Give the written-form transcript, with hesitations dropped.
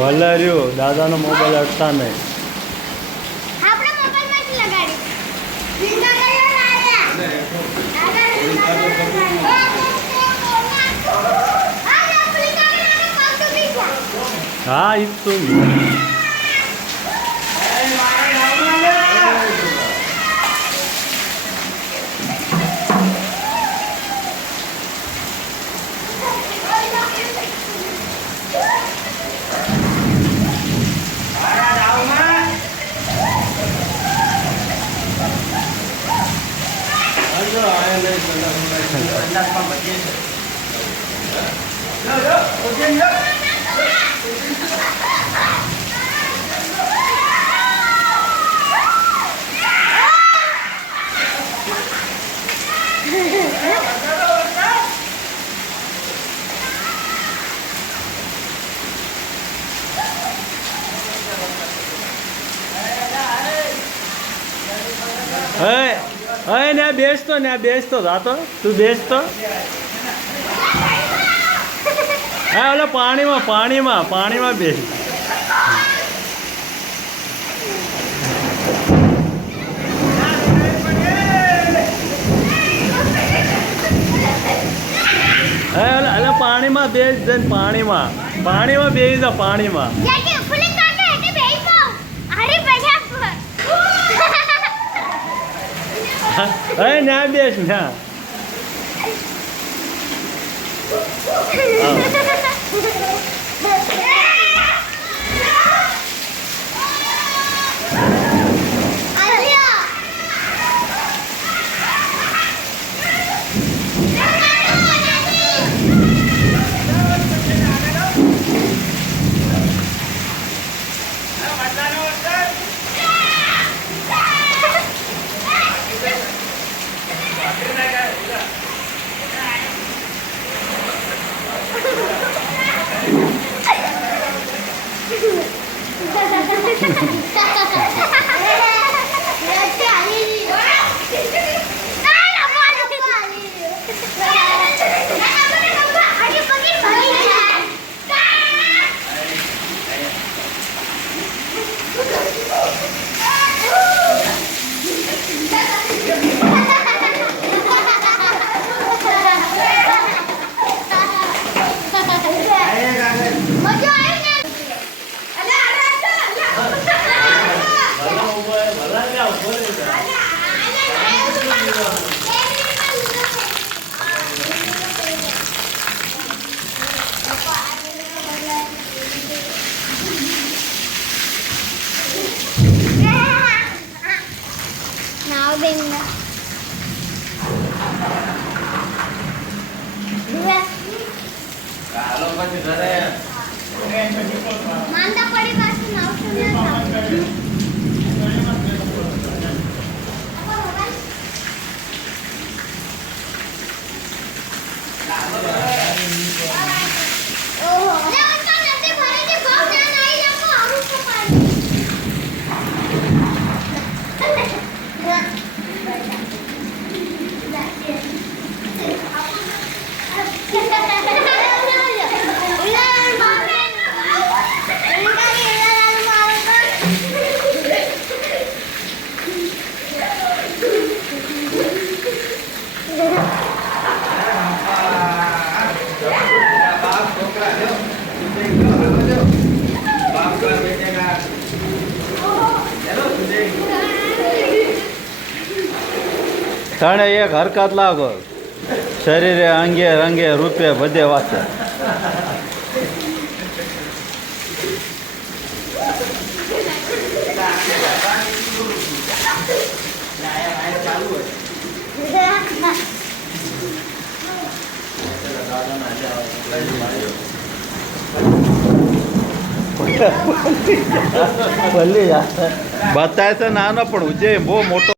ભલે રહ્યું દાદાનો મોબાઈલ અડતા નહીં. આપણે મોબાઈલમાં જ લગાડી ભીંગા કલર આવ્યા દાદા હા ઈ તો ને બેસતો જાતો તું બેસતો હા ઓલા પાણીમાં બેસ. હા ઓલા પાણીમાં બેસ જઈને પાણીમાં બેસી જા પાણીમાં. હવે ના બેસ ના માંદા પડી પાછું નાવશું તને એક હરકત લાગો શરીરે અંગે રંગે રૂપે બધે વાતે. બતાય તો નાનો પણ ઉજે બહુ મોટો.